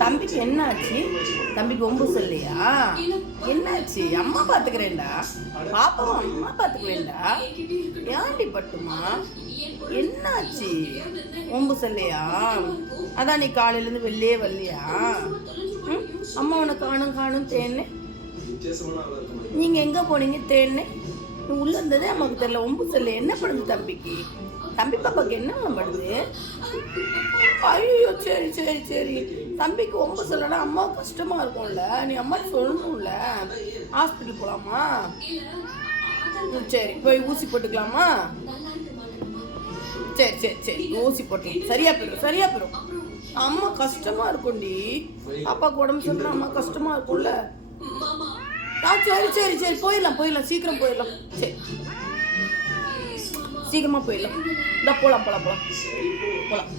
தம்பிக்கு என்ன ஆச்சு? தம்பிக்கு ஒம்பு சொல்லையா? என்னாச்சு? அம்மா பார்த்துக்கிறேன்டா, பாப்பாவும் அம்மா பார்த்துக்கிறேன்டா. ஏன்டி பட்டுமா, என்னாச்சு? ஒம்பு சொல்லையா? அதான் நீ காலையிலேருந்து வெளியே வரலையா? அம்மா உனக்கு காணும் காணும் தேன்னு. நீங்கள் எங்கே போனீங்க தேன்னு? உள்ளே இருந்ததே நமக்கு தெரியல. ஒம்பு சொல்ல என்ன பண்ணுது தம்பிக்கு? தம்பி பாப்பாக்கு என்ன பண்ணுது? ஐயோ, சரி சரி சரி. தம்பிக்கு ஒம்பு சொல்லனா அம்மாவுக்கு கஷ்டமாக இருக்கும்ல, நீ அம்மா சொல்லணும்ல. ஹாஸ்பிட்டல் போகலாமா? சரி, போய் ஊசி போட்டுக்கலாமா? சரி சரி சரி, ஊசி போட்டுக்கலாம். சரியா போயிடும், சரியா போயிடும். அம்மா கஷ்டமாக இருக்கும்டி, அப்பாவுக்கு உடம்பு சொன்னா அம்மா கஷ்டமாக இருக்கும்ல. சரி சரி சரி, போயிடலாம் போயிடலாம், சீக்கிரம் போயிடலாம். சரி, சீக்கிரமாக போயிடலாம். இந்த போகலாம் போகலாம் போகலாம் போகலாம்.